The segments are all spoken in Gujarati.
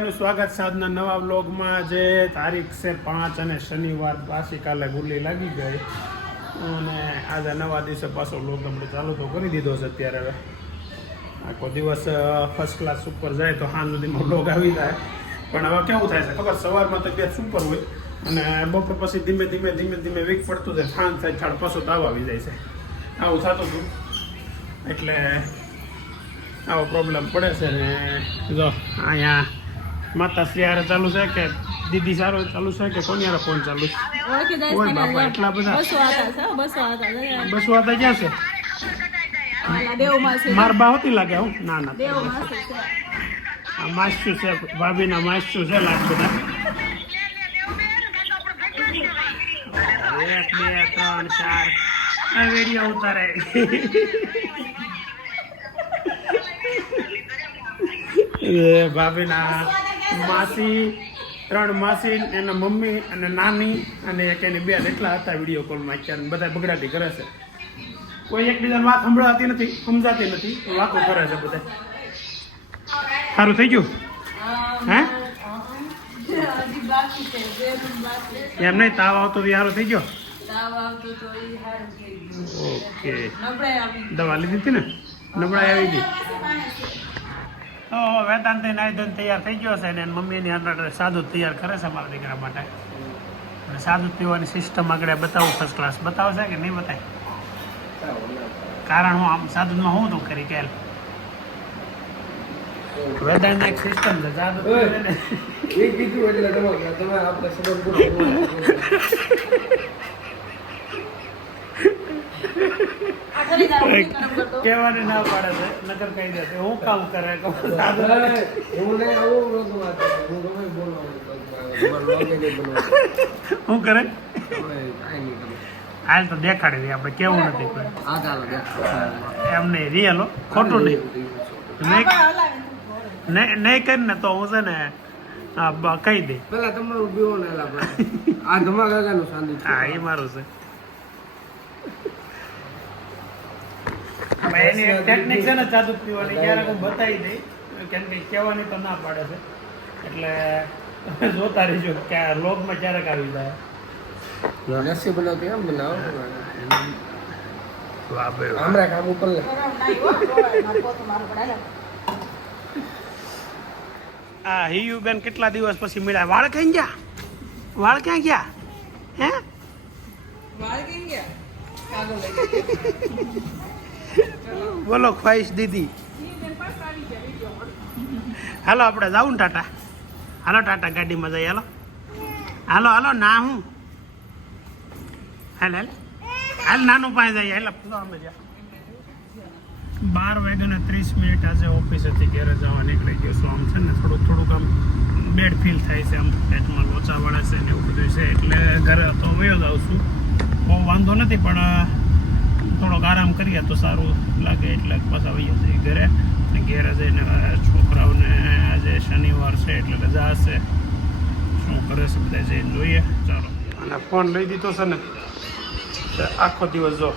બધાનું સ્વાગત સાધના નવા વ્લોગમાં. જે તારીખ છે પાંચ અને શનિવાર. પાછી કાલે ગુલ્લી લાગી ગઈ. અને આજે નવા દિવસે પાછો વ્લોગ આપણે ચાલુ તો કરી દીધો છે અત્યારે હવે. આખો દિવસ ફર્સ્ટ ક્લાસ ઉપર જાય તો સાંજ સુધીમાં વ્લોગ આવી જાય. પણ હવે કેવું થાય છે ખબર? સવારમાં તબિયત સુપર હોય અને બપોર પછી ધીમે ધીમે ધીમે ધીમે વીક પડતું જાય, સાંજ થાય, થાળ પાછો તાવ આવી જાય છે. આવું થતું હતું. એટલે આવો પ્રોબ્લેમ પડે છે ને. જો, અહીંયા માતાશ્રી હારે ચાલુ છે કે દીદી સારો ચાલુ છે કે કોની હારે ફોન ચાલુ છે? ઓય બાપા, એટલા બધા? બસો આતા ક્યાં છે? માર બા હોતી લાગે હું? ના ના. માસ્યું છે ભાભીના માસ્યું છે લાગ બધા. એક બે ત્રણ ચાર. ઉતારે. એ ભાભીના. માસી ત્રણ માસી એના મમ્મી અને નાની અને એક એની બેન એટલા હતા વીડિયો કોલમાં અત્યારે. બધા બગડાટી કરે છે. કોઈ એકબીજાને વાત સંભળાતી નથી સમજાતી નથી વાતો કરે છે બધા સારું થઈ ગયું? હે? એમ નહીં તાવ આવતો સારું થઈ ગયો. ઓકે. દવા લીધી હતી ને? નબળાઈ આવી ગઈ? તો વેદાંત ધોઈને તૈયાર થઈ ગયો છે ને મમ્મીની અંદર સાદું તૈયાર કરે છે મારા દીકરા માટે. અને સાદું પીવાની સિસ્ટમ આગળ બતાવું ફર્સ્ટ ક્લાસ બતાવશે કે નહીં બતાય? કારણ હું આમ સાદુમાં હું તું કરી કે વેદાંત એક સિસ્ટમ છે સાદું પીવે ને એ કીધું એટલે તમે તમે આપણે સંબંધ પૂરો આ ખરી તારા મમ્મી ગરમ કરતો. કહેવાની ના પાડે છે નગર કહી દે હું કામ કરે હું નહીં આવું કરું. હું ગમે બોલવાનું. હાલ તો દેખાડી દઈએ આપણે કેવું નથી કોઈ. આ ચાલો દેખો. એમ નહીં રિયલ હો ખોટું નહીં. નહીં કરી હલાવે તું કરીને હું છે ને આ બ- કહી દઈ પેલા તમારું બીવો ને આ ધમા કાકાનું સાંદું હા એ મારું છે. એની ટેકનિક છે ને ચાદુ પીવાની ક્યારેક હું બતાવી દઈ કેમ કે કહેવાની તો ના પાડે છે. એટલે તમે જોતા રહેજો કે આ લોગમાં ક્યારેક આવી જાય. બનાવતી એમ બનાવો વાહ ભાઈ વાહ. હમણાં કામ ઉપર લે. ગરમ નહીં હો, ઘોડે. મારે પોતું મારું પડે. હાલો. આ હિયુ બેન કેટલા દિવસ પછી મળ્યા? વાળ ક્યાં ગયા? વાળ ક્યાં ગયા? હે? બોલો ખ્વાહિશ દીદી. હાલો આપણે જાઉં ટાટા. હાલો ટાટા ગાડીમાં જઈએ, હાલો. હાલો હાલો, ના હું. હાલ હાલ. હાલ, નાનું પાસે જઈએ, હાલ અમે બાર વાગ્યાને ત્રીસ મિનિટ આજે ઓફિસેથી ઘરે જવા નીકળી ગયો છું. આમ છે ને, થોડુંક થોડુંક આમ બેડ ફીલ થાય છે. આમ પેટમાં લોચા વળે છે ને એવું બધું છે. એટલે ઘરે તો વયો જાઉં છું. બહુ વાંધો નથી, પણ થોડોક આરામ કરીએ તો સારું લાગે એટલે પાછા વયો જઈએ ઘરે. ઘેરે જઈને છોકરાઓને આજે શનિવાર છે એટલે રજા હશે. શું કરે છે બધા જઈને જોઈએ. ચાલો. અને ફોન લઈ દીધો છે ને આખો દિવસ જો.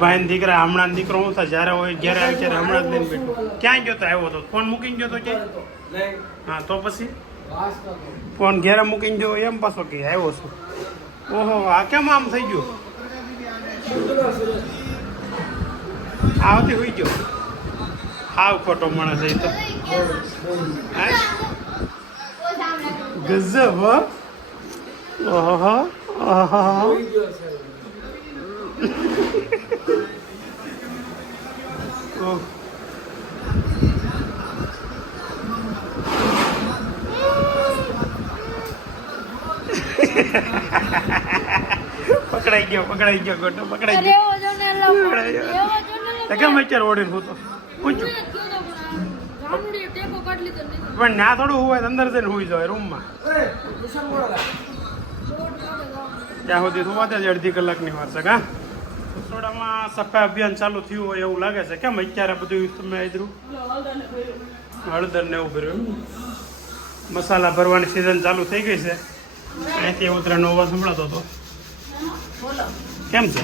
ભાઈ દીકરા, હમણાં દીકરો હું થાય, જ્યારે હોય ઘેરે આવી ત્યારે હમણાં જ લઈને બેઠો. ક્યાં ગયો તો આવ્યો તો? ફોન મૂકીને ગયો તો ક્યાંય હા, તો પછી? ફોન ઘેરે મૂકીને ગયો એમ પાછો કે આવ્યો છું. ઓહો, આ કેમ આમ થઈ ગયું? આવતી હોઈ ગયો હાવ ખોટો માણસ એ તો? ગજબ હો ઓહો Ha છે. ઓહ. પકડાઈ ગયો પકડાઈ ગયો ગોટો પકડાઈ ગયો. પકડાઈ ગયો. કેમ અત્યારે ઓડીને હું તો પૂછ્યું પણ આ ગામડી ટેકો કાઢી લીધો નહીં. પણ ના થોડું હોય તો અંદર જઈને હોઈ જાય રૂમમાં. ત્યાં સુધી સુવાતે જ અડધી કલાકની વાર છે હા? રસોડામાં સફાઈ અભિયાન ચાલુ થયું હોય એવું લાગે છે. કેમ અત્યારે બધું તમે આદરું હળદર ને એવું ભર્યું એમ? મસાલા ભરવાની સિઝન ચાલુ થઈ ગઈ છે. અહીંથી ઉતરાનો અવાજ સંભળાતો હતો. કેમ છે.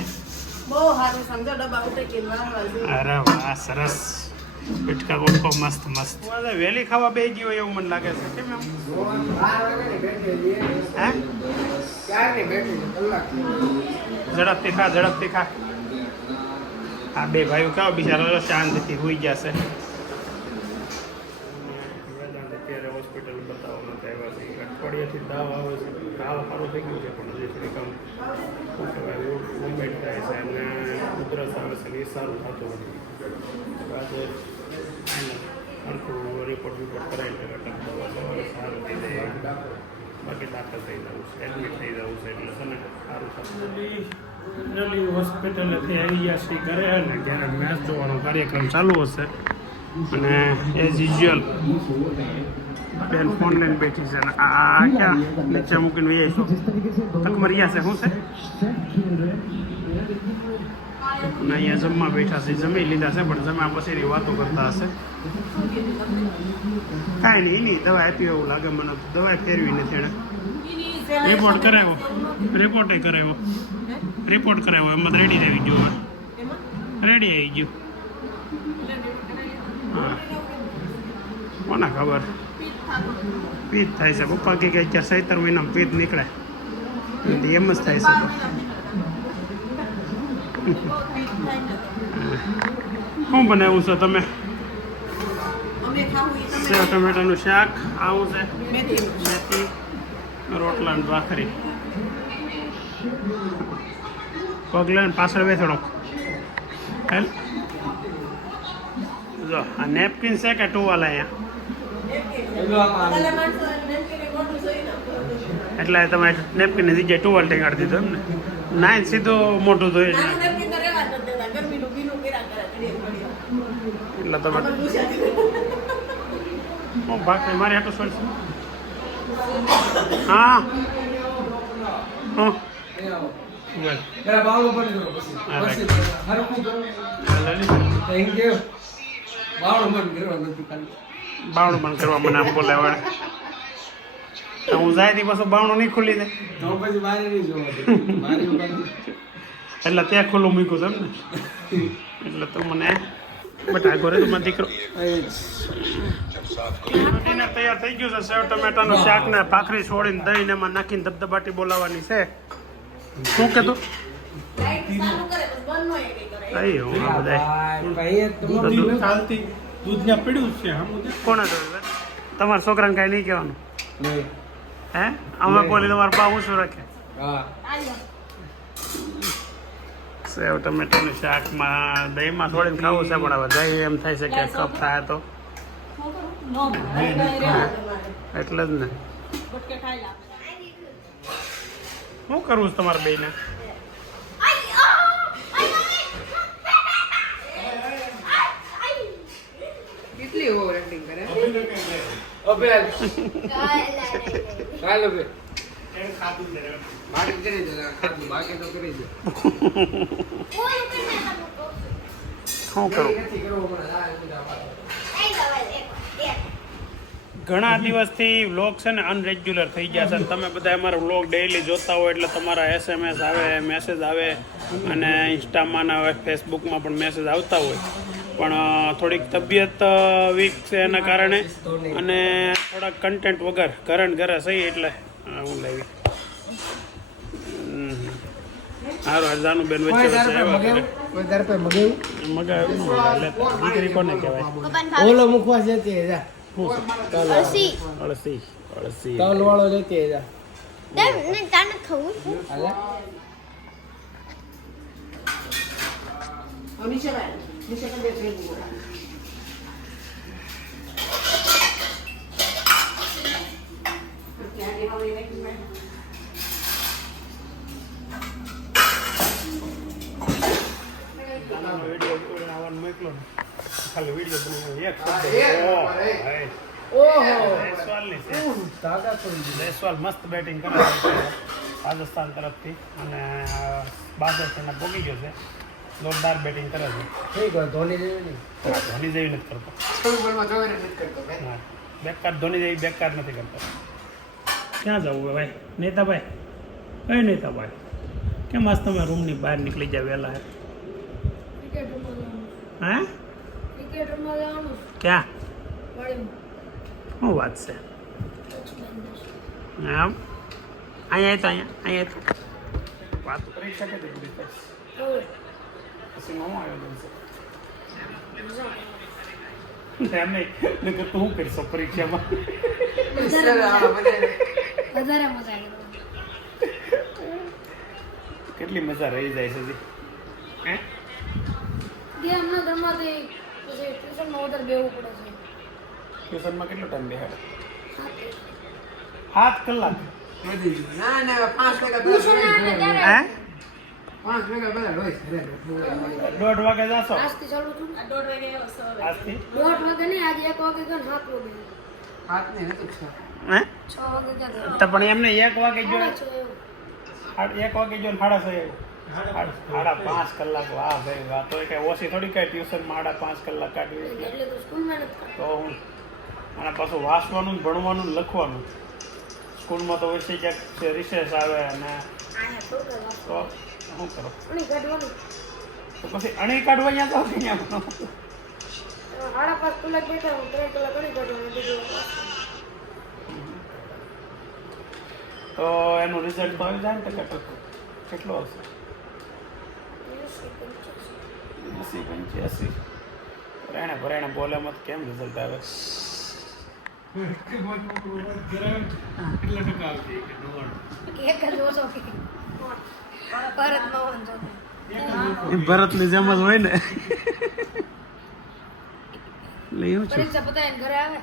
અરે વાહ સરસ. ગુટકા ગુટકો મસ્ત મસ્ત. વહેલી ખાવા બે ગયો એવું મને લાગે છે. કેમ એમ? છે, ઝડપથી ખા ઝડપથી ખા. આ બે ભાઈઓ કહો બિચારા શાંતિથી હોઈ જશે અત્યારે હોસ્પિટલ બતાવવા માટે છે. અઠવાડિયાથી તાવ આવે છે. તાવ સારું થઈ ગયું છે, પણ હજી થોડીક આમ શું કહેવાય મુવમેન્ટ થાય છે. અને ઉધરસ આવે છે એ સારું થતું નથી. આજે સરખું રિપોર્ટ વિપોર્ટ કરાવી લે એટલે દવા સવારે સારું થઈ જાય. બાકી દાખલ થઈ જવું છે એડમિટ થઈ જવું છે, એટલે છે ને સારું થતું નલી હોસ્પિટલેથી આવી ગયા છે ઘરે અને ઘરે મેચ જોવાનો કાર્યક્રમ ચાલુ હશે. અને એઝ યુઝ્યુઅલ બેન ફોન લઈને બેઠી છે અને આ ક્યાં નીચે મૂકીને વહી આવીશું તકમરિયા છે, શું છે? અને અહીંયા જમવા બેઠા છે, જમી લીધા છે, પણ જમ્યા પછી વાતો કરતા હશે. કાંઈ નહીં, એની દવા આપી એવું લાગે મને. દવા ફેરવી નથી એણે રિપોર્ટ કરાવ્યો. રિપોર્ટે કરાવ્યો. રિપોર્ટ કરાવ્યો. એમાં રેડી આવી ગયો રેડી આવી ગયો. હા. કોને ખબર? પીત થાય છે. પપ્પા કે અત્યારે સૈતર મહિનામાં પીત નીકળે. એમ જ થાય છે. શું બનાવ્યું છે તમે? સેવ ટમેટાનું શાક. આવું છે? મેથી. રોટલા ને ભાખરી. પગલે પાછળ બે થોડોક હેલ. જો, આ નેપકિન છે કે ટુવાલ અહીંયા? એટલે તમે નેપકિનની જગ્યાએ ટુવાલ ટેંગાડી દીધો એમ ને નાઈન સીધું મોટું ધોઈ નથી. એટલે તમે આમાં ભાગ હું ભાખરી મારી હાટું છોડ હા હું. બોલ પેલા બાવળું પડી ગયો પછી. હા, પછી હરખું કરો. હાલો ને. Thank you. બાવળું બંધ કરવાનું હતું ખાલી. બાવણું બંધ કરવા મને આમ બોલાવે હું જાય થી પાછું બાવણું નહીં ખુલી જાય તો પછી બહાર નહીં. એટલે ત્યાં ખુલ્લું મૂક્યું છે એમ ને? એટલે તો મને બટા ઘરે તું દીકરો. ડિનર તૈયાર થઈ ગયું છે સેવ ટમેટાનું શાક ને ભાખરી છોડીને દહીં ને એમાં નાખીને ધબધબાટી બોલાવવાની છે. શું કીધું. અહીં હું આ બધા ભાઈ, ભાઈ, એ તો દૂધ- ને પડ્યું છે કોને જોયું તમારા છોકરાને કાંઈ નહીં કહેવાનું. હે અમે બોલી તમારા બા હું શું રાખે સેવ ટમેટાનું શાકમાં દહીંમાં થોડીને ખાવું છે પણ હવે દહીં એમ થાય છે કે કપ થાય તો શું કરું? ન ભાવે. રહેવા દે મારે. એટલે જ ને. શું કરવું છે તમારે બેને કેટલી ઓવર એક્ટિંગ કરે કરી દે ખાધું બાકી તો કરી દે. શું કરું. ઘણા દિવસથી વ્લોગ છે ને અનરેગ્યુલર થઈ ગયા છે. તમે બધા અમારો વ્લોગ ડેઈલી જોતા હોય એટલે તમારા એસએમએસ આવે મેસેજ આવે અને ઇન્સ્ટામાં ને હવે ફેસબુકમાં પણ મેસેજ આવતા હોય. પણ થોડીક તબિયત વીક છે એના કારણે અને થોડાક કન્ટેન્ટ વગર ઘરે ને ઘરે સહી એટલે હું લેવી. સારું હારું હજારનું બેન વચ્ચે. મગાવ્યું? દીકરી કોને કહેવાય? ઓલો મુખવા જતી હે, જા. અળસી. અળસી તલ વાળો લેતી જા. તેમ ને તાને થવું છે હાલે? ભેગું ખાલી વીડિયો બનાવ્યો એક શબ્દ ઓહ, મસ્ત બેટિંગ કરે રાજસ્થાન તરફથી અને બાસઠ રનના પોગી ગયો છે જોરદાર બેટિંગ કરે છે. ઠીક હોય ધોની જેવી નહીં. ધોની જેવી નથી કરતો. થોડું બોલમાં ચોવીસ નથી કરતો ના બેકાર ધોની જેવી બેકાર નથી કરતો. ક્યાં જવું હવે? ભાઈ નેતાભાઈ? કઈ નેતાભાઈ? કેમ આજ તમે રૂમની બહાર નીકળી જાય વહેલા? હે? હે ક્યાં? શું વાત છે? આમ? અહીંયા તો અહીંયા અહીંયા તો. વાત કરી શકે તે બધી પછી હું આયોજન છે એમ નહીં કે તું શું કરીશ પરીક્ષામાં વધારે મજા કેટલી મજા રહી જાય છે હે ગેમ ન રમવાથી પછી ટ્યુશનમાં વધારે બેવું પડે છે ટ્યુશનમાં કેટલો ટાઈમ બેહાડે સાત કલાક. ના ના પાંચ ટકા ટ્યુશન આવે ત્યારે હે પાંચ ટકા બધા દોઢ વાગે જાશો? આજથી ચાલુ છું આજથી? દોઢ વાગે નહીં આજે એક વાગે ગયો સાત વાગે. હાથ ને હતું જ હે? છ વાગે તો પણ એમને એક વાગે જો એક વાગે જો સાડા છ સાડા પાંચ કલાક વાહ ભાઈ વાહ. તો કઈ ઓછી થોડી કઈ ટ્યુશનમાં સાડા પાંચ કલાક કાઢવી તો હું અને પાછું વાંચવાનું ભણવાનું લખવાનું. સ્કૂલમાં તો વચ્ચે ક્યાંક રિસેસ આવે અને તો શું કરો? તો પછી અણી કાઢવા અહીંયા તો અહીંયા સાડા પાંચ કલાક બેઠા હું ત્રણ કલાક અણી કાઢવાનું બીજું તો એનું રિઝલ્ટ તો આવી જાય ને ટકા કેટલો હશે એસી પંચ્યાસી. ભરાયણે ભરાયણે બોલે મત કેમ રિઝલ્ટ આવે? કેટલા ટકા આવશે? એક જ ઓછો ભારતમાં ની જેમ જ હોય ને. લઈ છું? પરીક્ષા પતાવીને ઘરે આવે?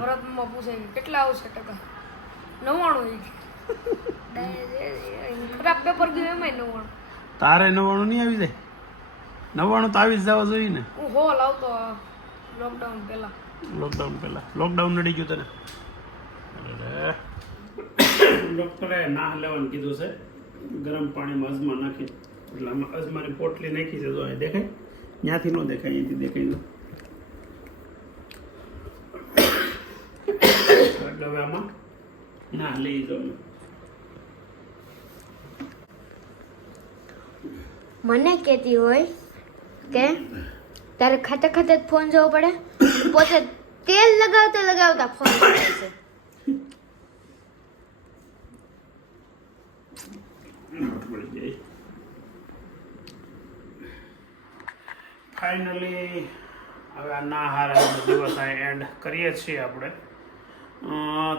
ભરતમાં પૂછે કેટલા આવશે ટકા? નવ્વાણું ઈ ખરાબ પેપર ગયું એમાંય નવ્વાણું. તારે નવ્વાણું નહીં આવી જાય? નવ્વાણું તો આવી જ જવા જોઈએ ને. હું હો લાવતો લોકડાઉન પહેલા. લોકડાઉન પહેલા. લોકડાઉન નડી ગયું તને. ડોક્ટરે ના લેવાનું કીધું છે. ગરમ પાણીમાં અજમા નાખી. એટલે આમાં અજમાની પોટલી નાખી છે, જો અહીં દેખાય. ત્યાંથી ન દેખાય, અહીંથી દેખાય એટલે ના લઈ જાઉં મને કહેતી હોય કે તારે ખાતા ખાતા ફોન જોવો પડે. પોતે તેલ લગાવતા લગાવતા ફોન છે મળી જાય ફાઇનલી હવે આ ના દિવસ આ એન્ડ કરીએ છીએ આપણે.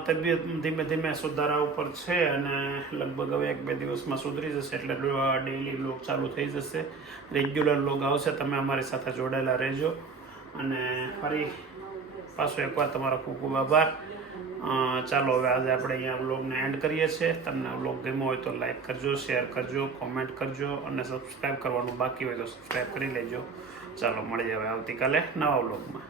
તબિયત ધીમે ધીમે સુધારા ઉપર છે અને લગભગ હવે એક બે દિવસમાં સુધરી જશે એટલે ડેઈલી લોગ ચાલુ થઈ જશે. રેગ્યુલર લોગ આવશે, તમે અમારી સાથે જોડાયેલા રહેજો. અને ફરી પાછો એકવાર તમારો ખૂબ ખૂબ આભાર. ચાલો હવે આજે આપણે અહીંયા વ્લોગને એન્ડ કરીએ છીએ. તમને વ્લોગ ગમ્યો હોય તો લાઈક કરજો શેર કરજો કોમેન્ટ કરજો અને સબસ્ક્રાઈબ કરવાનું બાકી હોય તો સબસ્ક્રાઈબ કરી લેજો. ચાલો મળીએ હવે આવતીકાલે નવા વ્લોગમાં.